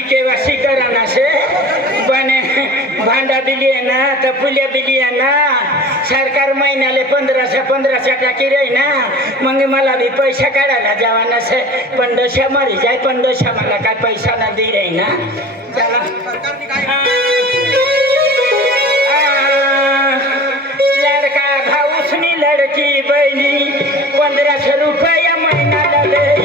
आधी केवासी करा ना से बने भांडा दिली आहे ना तर फुल्या दिली आहे ना सरकार महिन्याले 1500 टाकी राही ना मग मला बी पैसा काढायला जावा ना से 1500 मरी जाय 1500 मला काय पैसा ना दे राही ना चला लड़का भाऊसनी लड़की बहनी 1500 रुपया महिन्याला देई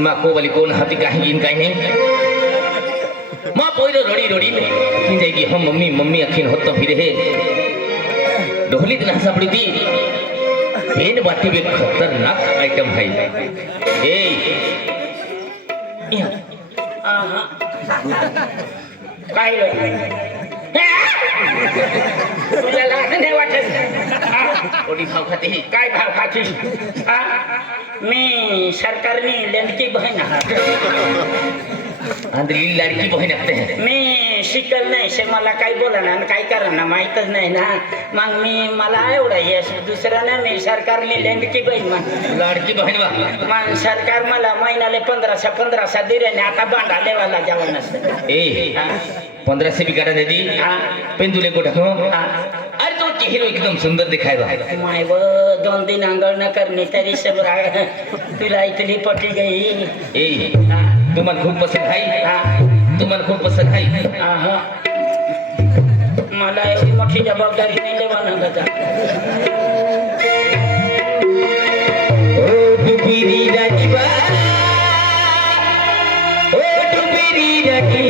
मा को वाली कौन हाथी काहे गिन काहे नहीं मां पोइरो रोड़ी रोड़ी में जाएगी हम मम्मी मम्मी अखिन होतो फिरे है ढोली दिन हंसा पड़ी थी पेन बाटी में खतरनाक आइटम है ए काय लो तुला लागणे वाटत ओडी भाव खाते काय भाव खाती मी सरकारनी लड़की बहन आंध्री लड़की बहन असते हैं मी शिकल नाही से मला काय बोला ना काय करा ना माहीतच नाही ना मग मी मला एवढा यश दुसरा ना मी सरकारनी लड़की बहन मग लड़की बहन मग सरकार मला महिन्याले 1500 दे रे आता बांधा लेवाला जावं नसतं ए 1500 भी काटा दे दी पेंदुले को ढको अरे तो चेहरा एकदम सुंदर दिखाएगा माय वो 2 दिन अंगल न करनी तरी सब तुला इतनी पटी गई ए तुम्हारे खूब पसंद है तुम्हारे खूब पसंद है मला एवढी मोठी जबाबदारी नाही लेवाना गजा ओ डुबीरी राजीबा ओ डुबीरी राजी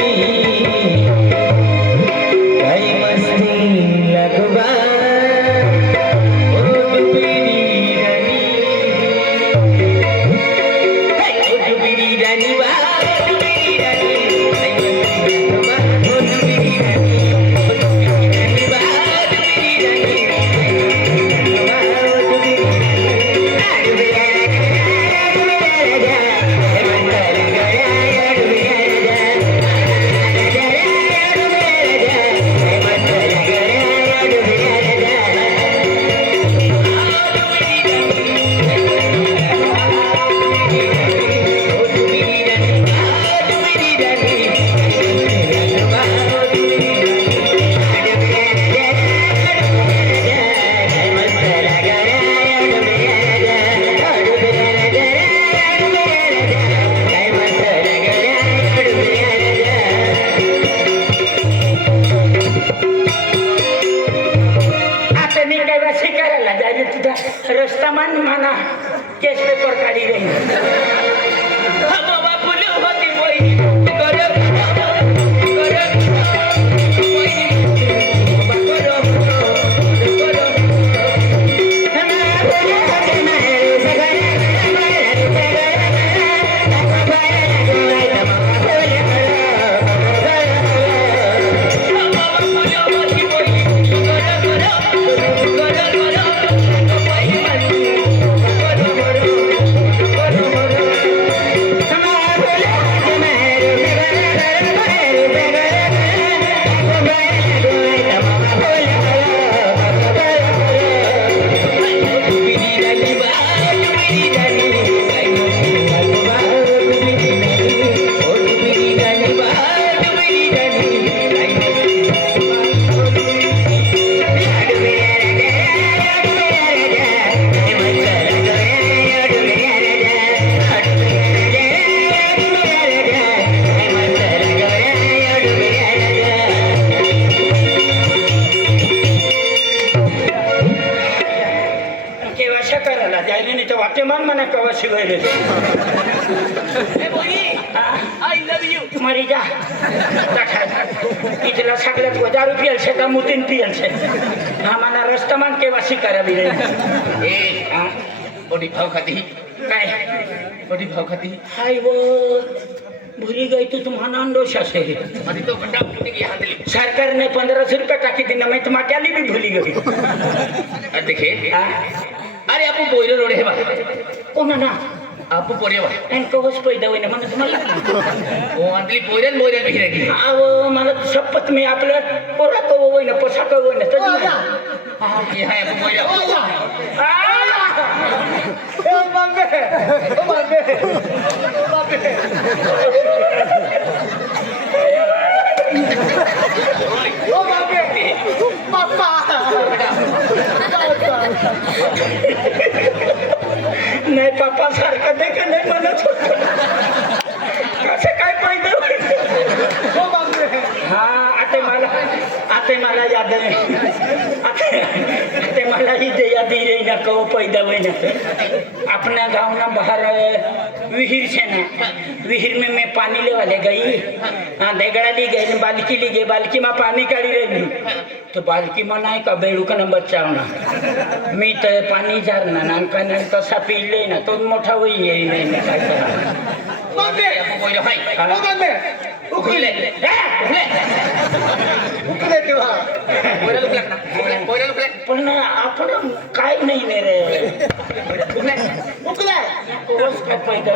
रस्ता मान माना केस पेपर काढी रही वाटेमान मना कवा शिवाय आई लव यू मरी जा इथला सगळ्यात 1000 रुपये से का मुतीन पियल से आम्हाला रस्तमान केवासी करावी रे ए ओडी भाव खाती काय ओडी भाव खाती हाय वो भूली गई तू तुम्हारा अंडोशा से अरे तो घंटा फूटी की हाथ ली सरकार ने 1500 रुपये टाकी दी ना मैं तो माट्याली भी भूली गई अरे देखिए हाँ? अरे आप पोयरे रोडे हे बा कोण ना आप पोरे बा यांना कवच पैदा होईना म्हणून तुम्हाला ओ अंतली पोयरे मोयरे बिखरे की अहो मला शपथ मी आपलं पोरा कव होईना पसा कव होईना तर ये है आप पोयरे नाही पापा सारखं दे का नाही म्हणत होत कसं काय पैदा हा आता मला याद आहे आता मला ही दे याद ही ना कव पैदा होईना अपना गाँव ना बाहर विहिर से ना विहिर में मैं पानी ले वाले गई हाँ देगड़ा ली गई बाल्की ली गई बाल्की में पानी काढ़ी रही तो बाल्की में नाही का बेड़ूक न बच्चावना मी तर पाणी जारना नामका नाही तसा पिले ना तो मोठा होई येई नाही मी काय करा आप पोयरे हाय उखले पोयरे लुकला ना पोयरे लुकले पण आपण काय नाही ने रे उखले कोस काय पैदा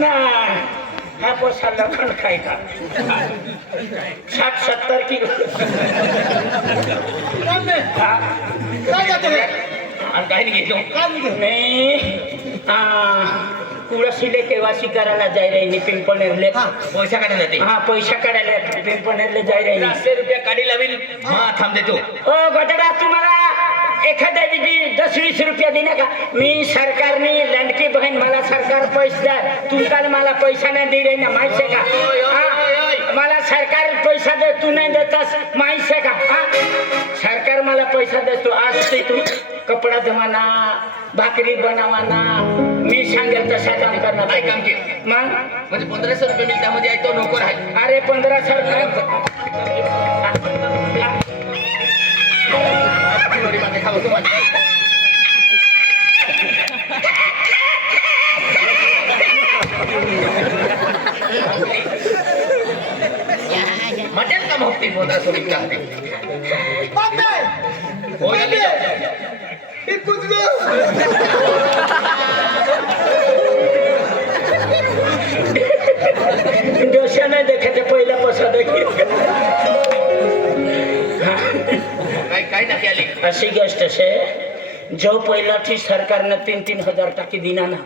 ना हा पोसा लखन खाय का 60-70 किलो हा आणि काही नाही घेतो मी कुळसिले केवासी करायला जाय रही पिंपळनेरले पैसा काढून जाते हा पैसा काढायला पिंपळनेरले जाय रही 500 रुपया काढी लावील हा थांब देतो ओ गदडा तुम्हाला एखाद्या विधी 10-20 रुपया देणे का मी सरकारने लंडकी बहीण मला सरकार पैसे द्या तुमकाला मला पैसा नाही दे रही ना माहिती आहे का हा? मला सरकार पैसा दे तू नाही देतास माहिती आहे का हा? सरकार मला पैसा देतो आज ते तू कपडा धुवाना भाकरी बनवाना मी सांगेल तसा काम करणार काय काम के मग म्हणजे 1500 रुपये मिळतात त्यामध्ये आहे तो नोकर आहे अरे 1500 थोडी मागे खाऊ तुम्हाला मटन का भक्ती 1500 रुपये डोशा नाही देखायच्या पहिला पसा देखील काय टाकी आली अशी गोष्ट असे जो पहिला ठी सरकारनं 3-3 हजार टाकी दिना ना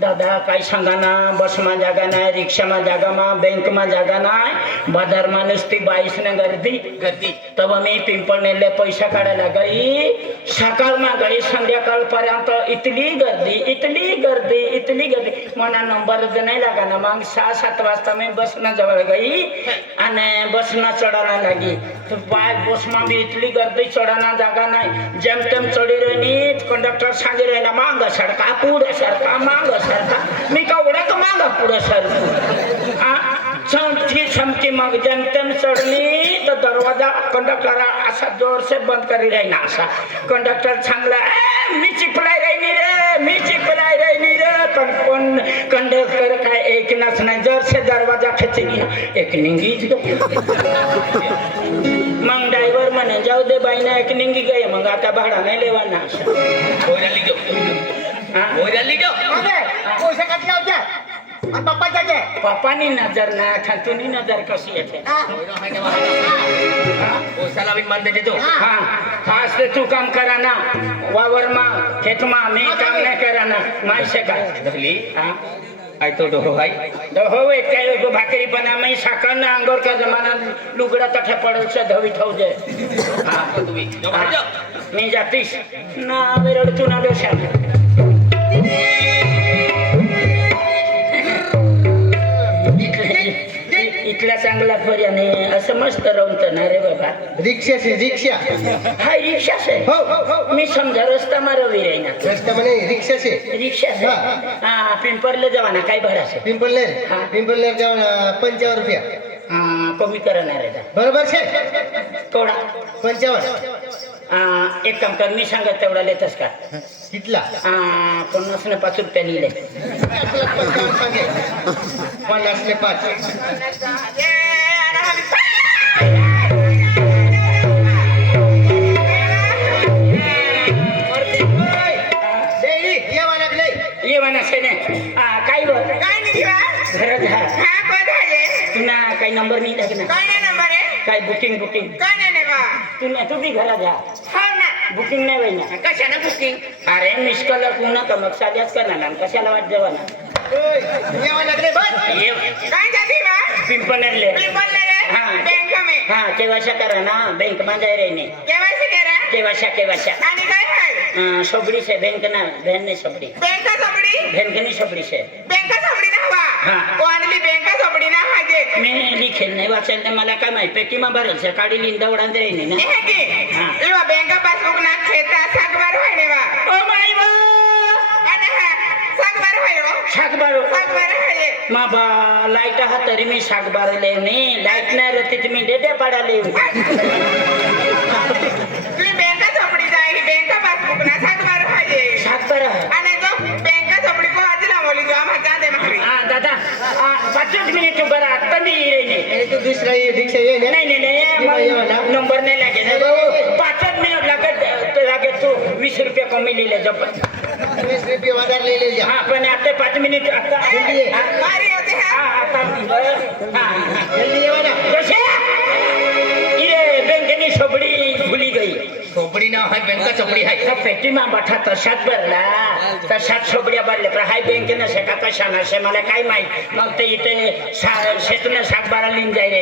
दादा काय सांगा ना बसमा जागा नाही रिक्षामा जागामा बँकमा जागा नाही बाजारमा नुसती 22 न गर्दी तब मी पिंपळनेरले पैसा काढायला गई सकाळमा गई संध्याकाळपर्यंत इतली गर्दी मला नंबर नाही लागा ना मग 6-7 वाजता मी बसना जवळ गई आणि बसना चढायला लागी तर बसमा बी इतली गर्दी चढाना जागा नाही जेमतेम चढी रही कंडक्टर सांगे रहे ना मांग सडका पुढे सरका मांग सरका मी का उडा तो मांग पुढे सरका चौथी क्षमती मग जमतेम चढली तर दरवाजा कंडक्टर असा जोर से बंद करी रही ना असा कंडक्टर सांगला मी चिपलाय रही रे पण कोण कंडक्टर काय ऐकनाच नाही जोर से दरवाजा खेचली ना एक निंगीच मग ड्रायव्हर म्हणे जाऊ दे बाईना एक निंगी गई मग आता भाडा नाही लेवाना पप्पानी नजर ना खातुनी नजर कशी येते हा खास ते तू काम करा ना वावरमा खेतमा मी काम नाही करा ना माहिती का आई तो डोहो भाई होवे काय भाकरी बना मी साखर ना अंगोर का जमाना लुगड़ा तठे पड़ल से धवी थौ जे हां तुम्ही मी जातीस ना वेरड तू ना डोशा इतला चांगला पर्याने असं मस्त रमतं ना रे बाबा रिक्षा से रिक्षा हाय रिक्षा से हो मी समझा रस्ता मारवी रही ना रस्ता मने रिक्षा से रिक्षा से हाँ पिंपरले जवाना काय भाड़ा से पिंपलनेर हाँ. पिंपलनेर जाऊन 55 रुपया कमी करणार आहे का? बरोबर છે थोडा 55 एक काम कर मी सांगत तेवढा लेतस का कितला 50 ने 5 रुपये लिहिले 55 सांगे 50 ने 5 ये म्हणा सेने काय बोल काय नाही बा घरात जा हा कोण आहे तुला काही नंबर नाही लागेल काय नाही नंबर आहे काय बुकिंग काय नाही बा तू बी घरात जा हो ना बुकिंग नाही होईल ना कशाने बुकिंग अरे मिस कॉल पुन्हा का मग साध्याच करणार ना कशाला वाट जेवा ना ये काय जाती बा पिंपणले पिंपल रे हाँ। बैंक में हा केवाशा करा ना बैंक मा जाय रे ने केवायसी करा केवाशा आणि काय आहे सोबडी से बैंक ना बहन ने सोबडी बैंक सोबडी बहन कनी सोबडी से बैंक सोबडी ना हवा हाँ। कोणली बैंक सोबडी ना हाजे मी लिखेल नाही वाचायला मला काय माहिती पेटीमा भरल से काढी लिंदा उडान रे ने ना हे की हाँ। इवा बैंक पासबुक ना खेता सागबार होय ने बा ओ माय बा आणि हा सागबार होय हो शाकबार सागबार होय मा बा लाईट हा तरी मी शाकबार लेवणे लाईट नाही रती तुम्ही डेड्या पाडा लेव तुम्ही बैंक सोबडी जाई बैंक पासबुक ना सागबार होय शाकबार आणि जो बैंक सोबडी को आजला बोली जो आम्हा जाते मारी दादा 5 मिनिट बरं आता मी येईन तो दुसरा रिक्षा येईल नाही नंबर नाही लागेल 5 मिनिट लागेल तू 20 रुपये कमी लिहिले जपत 20 रुपये वाढar ले ले जा हा पण आता 5 मिनिट आता मारी होते हा हा आता जल्दी येवा ना कसे इरे बँकेनी सोबडी भुली गई सोपडी नाव हाय बँका चोपडी हाय त्या पेटीमा बाठा तशात भरला तशात सोबड्या भरल्या पण हाय बँकेनं शेका कशा नसे मला काय माहित मग ते इथे शेतून सातबारा लिहून जाय रे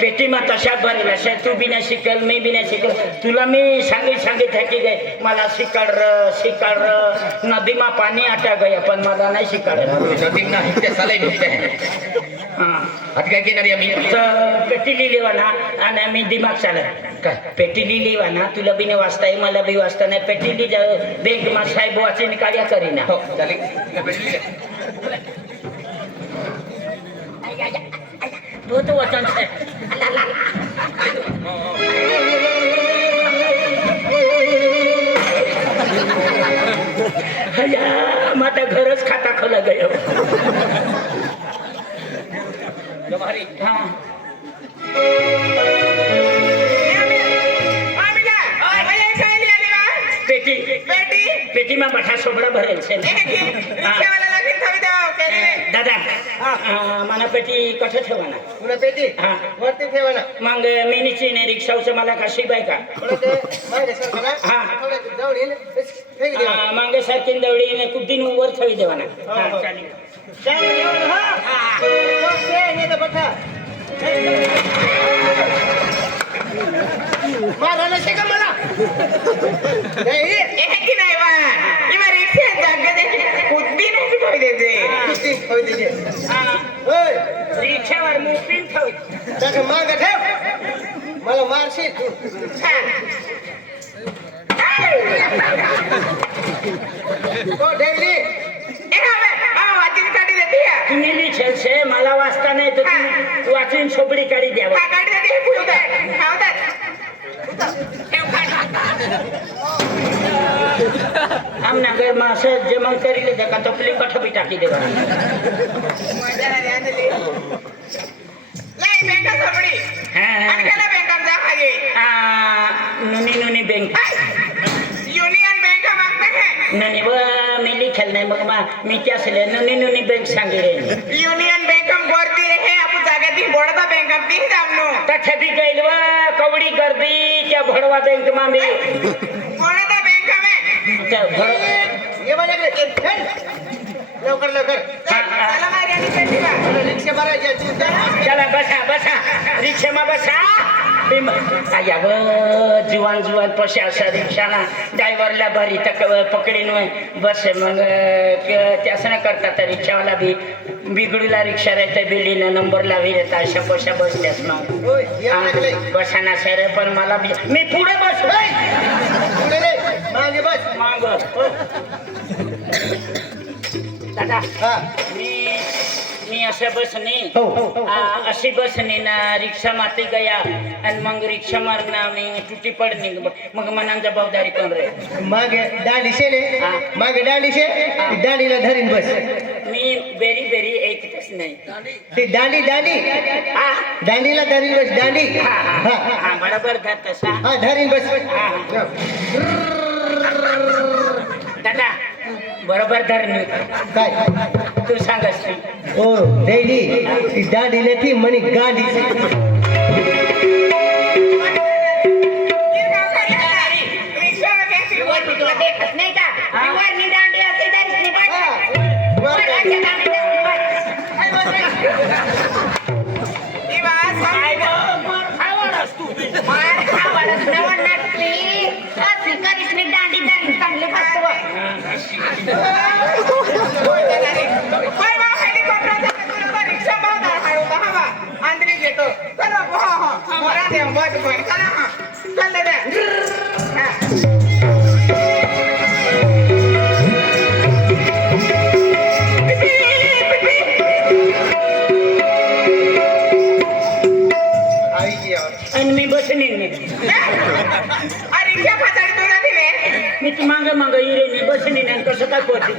पेटीमा तशात भरला शे तू बी नाही शिकल मी बी नाही शिकल तुला मी सांगित है की गय मला शिकाड नदीमा पाणी आटा गया पण मला नाही शिकाड नदीम ना हिते साले भेटते हैं हा आता काय घेणार आहे आम्ही तर पेटी लिहिली ना आणि मी दिमाग चालत काय पेटी लिहिली ना तुला बी नाही वाचता येईल मला बी वाचता नाही पेटी लिहि जा बँक मा साहेब वाचे काढ्या करीना हो चालेल बहुत वचन छे माता घरच खाता खोला गयो तुम्हारी हा पेटी पेटी में बठा सोबड़ा भरेल छे दादा मला पेटी कठे ठेवाना तुला पेटी हा वरती ठेवा ना मग मिनीची ने रिक्षावचे मला कशी बाय का थोडं ते मागे सरकला हा. थोडं जाऊन येईल फेक देवा मागे सारखी दवडी ने कुद्दीन वर ठेवी देवाना हा, हा हा. चालेल जाऊन येऊ ना हा ते ने तर बठा मारा नसे का मला नाही किती होई दे ओय रिक्षावर मुपिन ठेव टाका माग ठेव मला मारशील तू ओ डेली तुम्ही लिखेल छे मला वाचता नाही तर तू वाचून सोबडी काढी द्यावा आमना घर में असं जेवण करीले का तपली कठ बी टाकी देवा नुनी बैंक युनियन बैंक मागता है नुनी व मी लिखेल नाही मग मी त्यासले नुनी बैंक सांगितले युनियन बैंक वरती रे हे आपण जागाती बडोदा बैंक ती जामनो तथे भी गइल व कवडी गर्दी त्या भडवा बैंक मा मी बडोदा बैंक में त्या भड ये बघ रे लवकर लवकर चला मारी आणि पेटी बा रिक्षा भरायची आहे, तू जा चला बसा रिक्षा मा बसा आया व जुवान पशा असा रिक्षाना ड्रायव्हरला भरी तक पकडीन बस मग त्यासनं करतात रिक्षावाला बी बिगडूला रिक्षा राहते बिलीला नंबर लावी रहता अशा पशा बसल्यास मग ओय ये लागले बसाना सर पण मला मी पुढे बस पुढे रे मागे बस माग दादा हा मी अशा बसने हो अशी बसने ना रिक्षा माते गया आणि मग रिक्षा मारना मी तुटी पडणी मग मना जबाबदारी कोण रे मागे डालीशे ने हा. मागे डालीशे डालीला धरीन बस मी बेरी बेरी ऐकतच नाही ते डाली डाली हा डालीला धरीन बस डाली हा हा हा हा बरोबर धर तसा हा धरीन बस दादा बरोबर धर मी काय तू सांगस नाही ओ डेली ती डाली નથી मनी गाडी तुला देखत नाही का मी वरनी दांडी असे दांडी पाहिजे वरच्या दांडीला ती वास काय खावडस तू मार खावडस नवन नटली अशी करीसने दांडी दांडी चांगले फसव बाय बाय हेलिकॉप्टर तुला रिक्षा बांधा हायला हवा अंदरी घेतो चला हो मोरा दे बस पण चला चल दे आणि मी बसने रिक्षा फाटाडी तुला दिले मी ती माग माग इरे मी बसने नाही कसं काय पोहोचली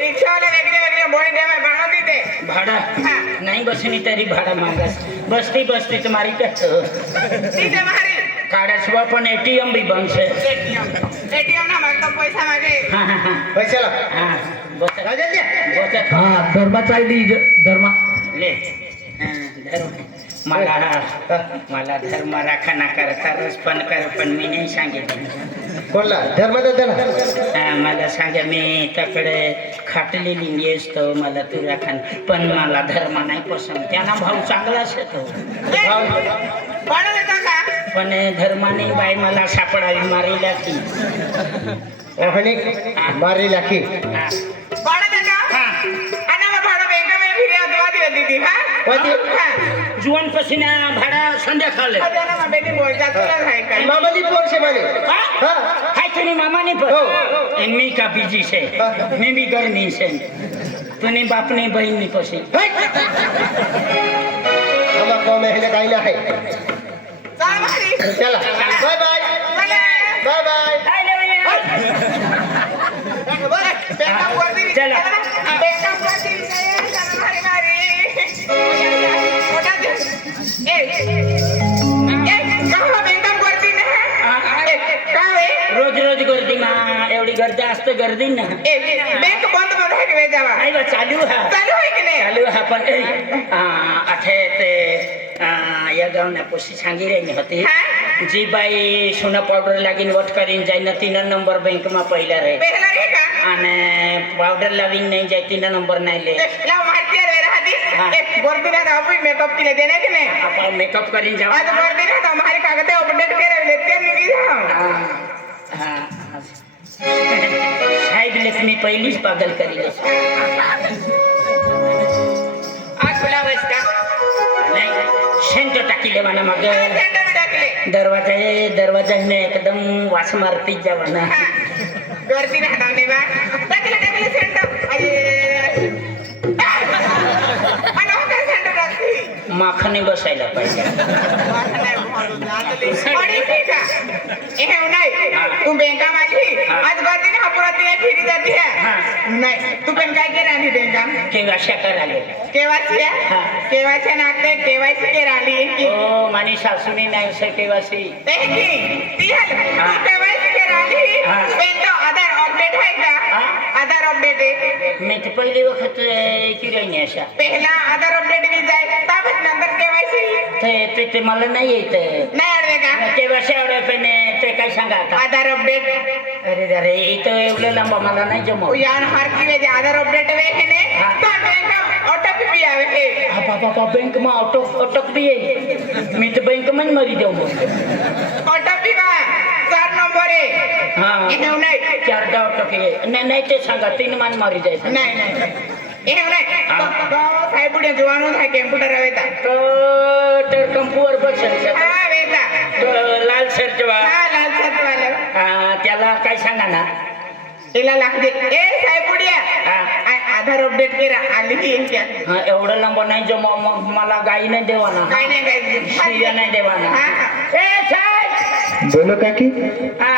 रिक्षावाला वेगळे वेगळे बोळी देवा बनवते ते भाडा नाही बसनी तरी भाडा मागास बसती बसती तुम्हारी क्या ठीक आहे मारी काढाशिवा पण एटीएम भी बंद है एटीएम ना मागतो पैसा मागे हा हा हा पैशाला हा बस राजा द्या बस हा धर्माचा आयडी धर्मा ले हा, धर्म मला धर्म राखा करता पण कर पण मी नाही सांगितलं कोणला धर्माचा ना हा, मला सांगा मी तकडे खाटलेली येस तो मला तू राखा पण मला धर्म नाही पसंत त्यांना भाऊ चांगला असतो बनवत येतो का पण धर्माने बाई मला सापडावी मारीला की ओहनी मारी लाखी हा. बनवत येतो हा. आणि मग भाडं बँकेमध्ये फिर्या दुवादी होती ती हा वादी? हा जुवन पसीना भाडा संध्याकाळ त्याला मग बेटी बोलता तुला आहे काय मामाली पोर से माने हा हाय तुम्ही मामाने हो. पण मी का बिजी से मी भी गर्मी से तुम्ही बापने बहीण पसी आम्हा को मेहले काही नाही चल मारी चला बाय बाय बाय बाय बँका वरती चला. बँका वरती चल मारी मारी मोठा दे कहा बँका वरती नाही काय रोज रोज गर्दी मा एवढी गर्दी असते गर्दी ना बँक बंद बंद आहे की जावा आई बा चालू हा चालू आहे की नाही चालू हा पण आठे ते या गावना पोशी सांगी रही होती हा? जी बाई सोना पावडर लागीन वट करीन जाईन 3 नंबर बैंक में पहिला रहे पहिला रे का आणि पावडर लावीन नाही जाय 3 नंबर नाही ले ला मारती रे राहती हा. एक वर्दीला दापी मेकअप केले देणे की नाही आपण मेकअप करीन जाऊ आज वर्दीला दा हमारे कागज अपडेट करावे ते निघी जाओ साहेब लेखनी पहिलीच पागल करी आज तुला बसता नाही शेंट टाकीले म्हणा मग सेंटर टाकले दरवाजा ने एकदम वास मारती जवाना गर्दी ना दाने बा टाकले सेंटर अरे मला होता सेंटर टाकली माखने बसायला पाहिजे अरे ठीक आहे हे नाही तू बँका माझी आज गर्दी ना पुराती फिरी जाती है नाही तू पण काय केलं आणि बँका केव्हा कराले केवायसी हा. केवायसी नागते केवायसी के राली की ओ मानी सासूनी नाही से केव्हासी ते की ती हल हा. केवायसी के राली हा. तो आधार अपडेट है का हा. आधार अपडेट है मी तर पहिली वखत की नाही अशा पहला आधार अपडेट भी जाए तब नंतर केवायसी ते मला नाही येत नाही आडवे का केव्हाशी एवढे पण ते काय सांगा आता आधार अपडेट अरे अरे इथं एवढं लांब मला नाही जमव यान हर की वे आधार अपडेट वे है ने हा. तो बैंक ऑटो भी आवे है बाबा बैंक में अटक भी आहे मी तर बैंक में मरी जाऊ ऑटो भी बा 4 नंबर है हा इथे नाही 4 अटक आहे नाही ते सांगा 3 मान मारी जायचं नाही नाही એ નહીં હા. તો સાહેબ ઉડે જોવાનું થાય કેમ્પ્યુટર આવે તા तर कंपूवर बसेल હા વેતા तो लाल शर्ट वा હા લાલ છત વાળો त्याला काय सांगा ना એલા લાખ દે એ સાહેબ ઉડ્યા હા. आधार अपडेट करा आली की यांच्या हा एवढं लांब नाही जो मग मला गाई नाही देवा ना काही नाही काही शिव्या नाही देवा ना हा, हा. ए साहेब बोलो काकी हा